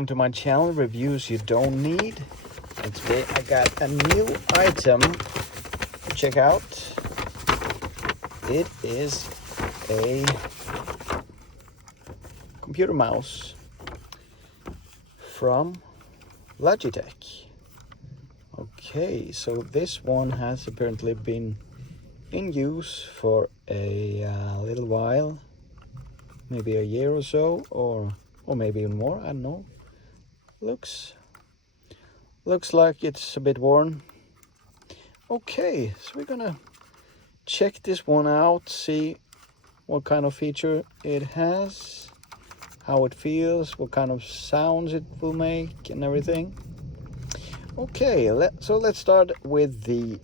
Welcome to my channel, reviews you don't need. And today I got a new item to check out. It is a computer mouse from Logitech. Okay, so this one has apparently been in use for a little while, maybe a year or so, or maybe even more, I don't know. Looks like it's a bit worn. Okay, so we're gonna check this one out, see what kind of feature it has, how it feels, what kind of sounds it will make and everything. Okay, let's start with the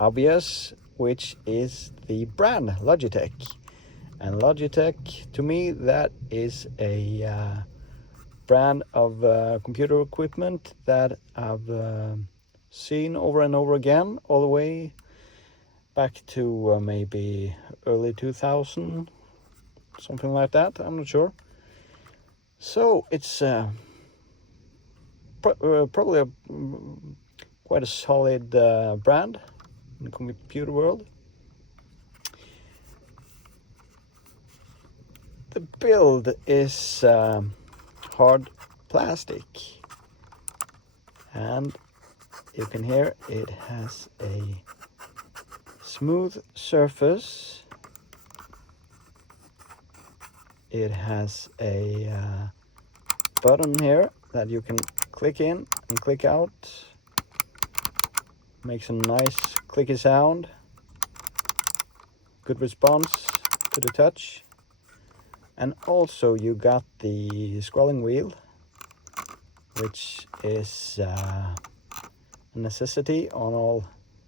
obvious, which is the brand Logitech. And Logitech, to me, that is a brand of computer equipment that I've seen over and over again, all the way back to maybe early 2000, something like that, I'm not sure. So it's probably quite a solid brand in the computer world. The build is hard plastic, and you can hear it has a smooth surface. It has a button here that you can click in and click out. Makes a nice clicky sound. Good response to the touch. And also you got the scrolling wheel, which is a necessity on all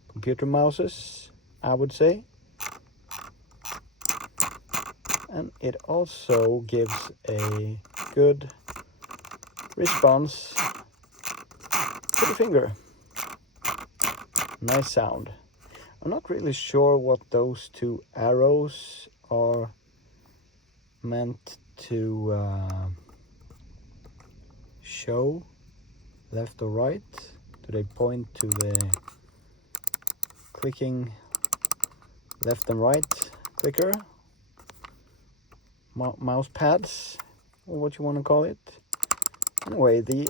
computer mouses, I would say. And it also gives a good response to the finger. Nice sound. I'm not really sure what those two arrows are meant to show, left or right. Do they point to the clicking left and right clicker, mouse pads, or what you want to call it? Anyway, the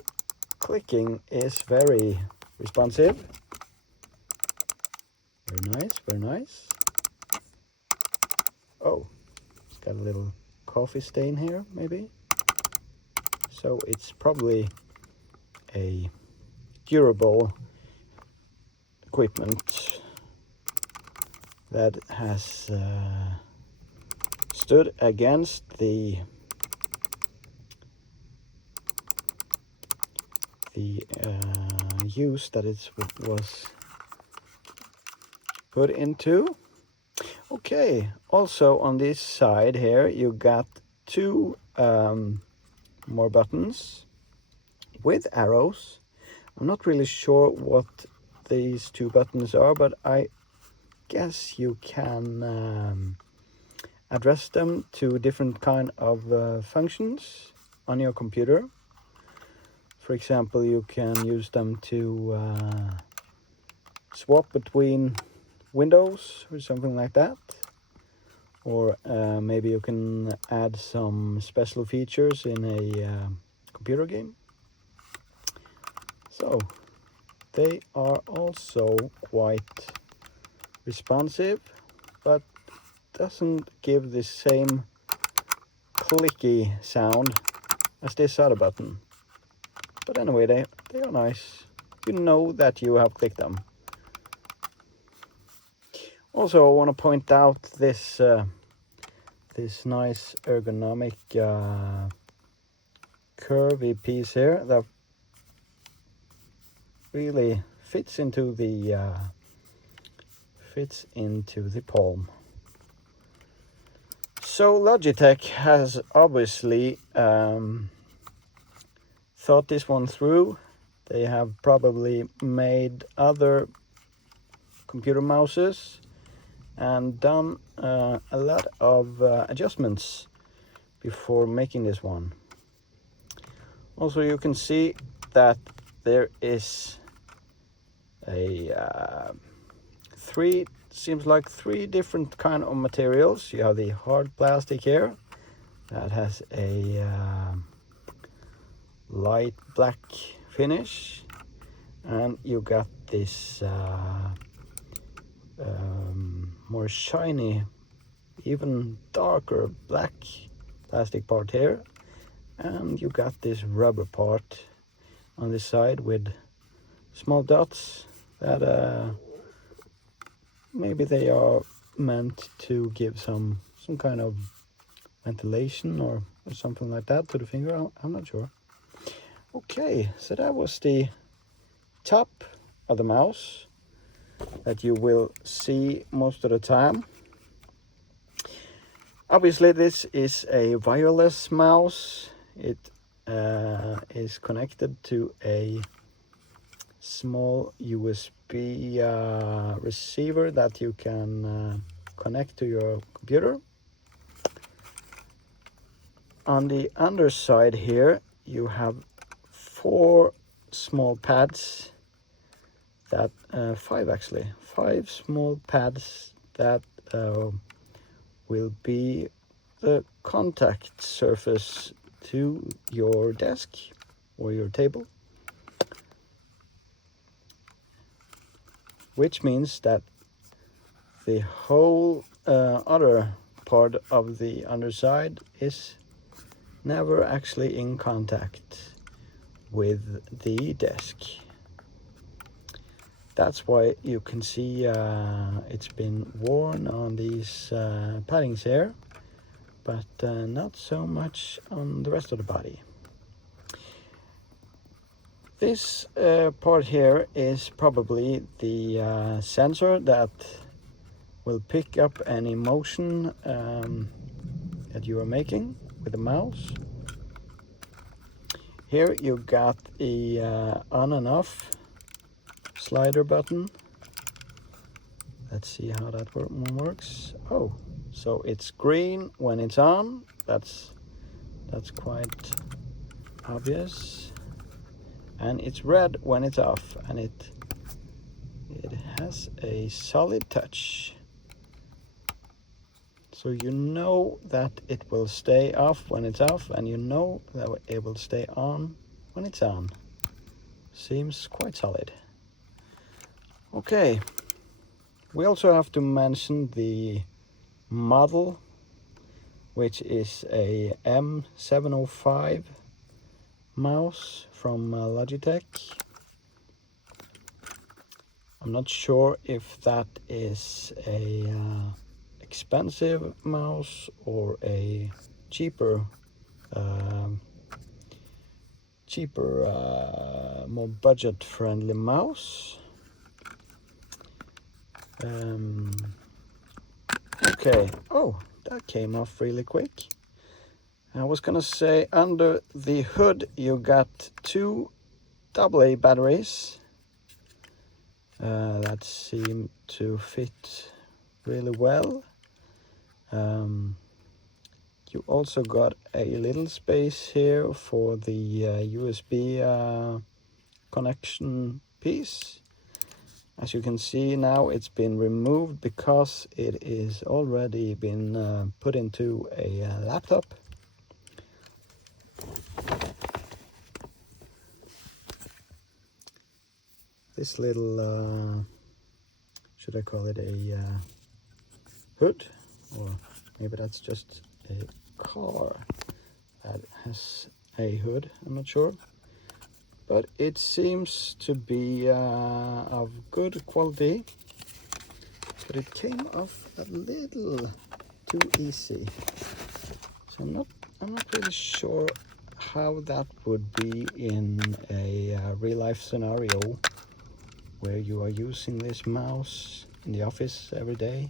clicking is very responsive. Very nice. Oh, it's got a little coffee stain here, maybe. So it's probably a durable equipment that has stood against the use that it was put into. Okay, also on this side here you got two more buttons with arrows. I'm not really sure what these two buttons are, but I guess you can address them to different kind of functions on your computer. For example, you can use them to swap between windows or something like that, or maybe you can add some special features in a computer game. So they are also quite responsive, but doesn't give the same clicky sound as this other button. But anyway, they are nice. You know that you have clicked them. Also, I want to point out this this nice ergonomic curvy piece here that really fits into the palm. So Logitech has obviously thought this one through. They have probably made other computer mouses and done a lot of adjustments before making this one. Also, you can see that there is a seems like three different kind of materials. You have the hard plastic here that has a light black finish, and you got this more shiny, even darker black plastic part here, and you got this rubber part on this side with small dots that maybe they are meant to give some kind of ventilation or something like that to the finger. I'm not sure. Okay, so that was the top of the mouse that you will see most of the time. Obviously this is a wireless mouse. It is connected to a small USB receiver that you can connect to your computer. On the underside here you have 4 small pads that five small pads that will be the contact surface to your desk or your table, which means that the whole other part of the underside is never actually in contact with the desk. That's why you can see it's been worn on these paddings here, but not so much on the rest of the body. This part here is probably the sensor that will pick up any motion that you are making with the mouse. Here you got the on and off slider button. Let's see how that one works. Oh, so it's green when it's on. That's quite obvious. And it's red when it's off, and it has a solid touch. So you know that it will stay off when it's off, and you know that it will stay on when it's on. Seems quite solid. Okay, we also have to mention the model, which is a M705 mouse from Logitech. I'm not sure if that is a expensive mouse or a cheaper, more budget-friendly mouse. Okay, oh, that came off really quick. I was gonna say, under the hood you got 2 AA batteries that seem to fit really well. You also got a little space here for the USB connection piece. As you can see now, it's been removed because it is already been put into a laptop. This little, should I call it a hood? Or maybe that's just a car that has a hood, I'm not sure. But it seems to be of good quality, but it came off a little too easy. So I'm not really sure how that would be in a real life scenario where you are using this mouse in the office every day.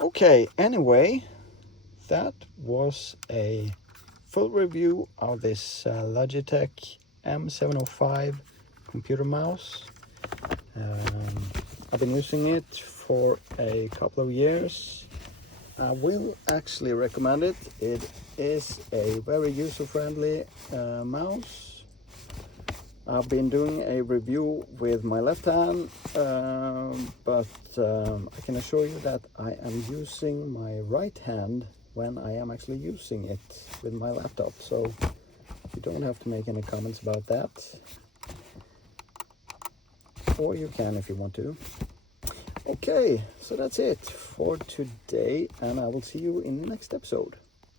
Okay, anyway, that was a full review of this Logitech M705 computer mouse. I've been using it for a couple of years. I will actually recommend it. It is a very user-friendly mouse. I've been doing a review with my left hand, but I can assure you that I am using my right hand when I am actually using it with my laptop. So you don't have to make any comments about that. Or you can if you want to. Okay, so that's it for today, and I will see you in the next episode.